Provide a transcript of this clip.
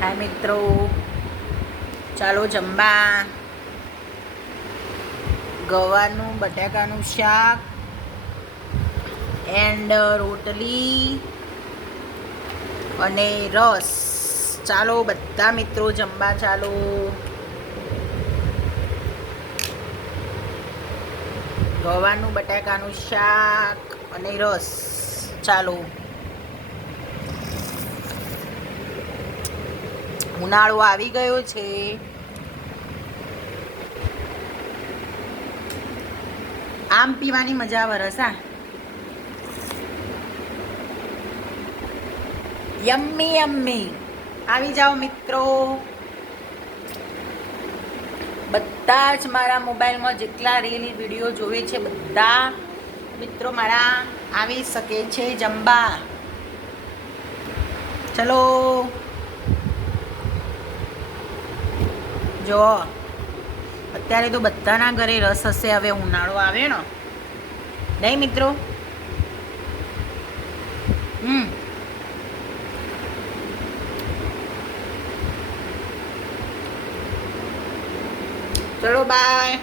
હાય મિત્રો, ચાલો જમવા. ગવાનું બટાકાનું શાક એન્ડ રોટલી અને રસ. ચાલો બધા મિત્રો જમવા ચાલો. ગવાનું બટાકાનું શાક અને રસ. ચાલો. ઉનાળો આવી ગયો છે. આમ પીવાની મજા વરસા. Yummy yummy. આવી જાઓ મિત્રો. બધા જ મારા મોબાઈલમાં જેટલા રીલ વિડીયો જોવે છે બધા મિત્રો મારા આવી શકે છે જમવા. ચલો જો અત્યારે તો બધાના ઘરે રસ હશે. હવે ઉનાળો આવે ને, નહીં મિત્રો? ચલો બાય.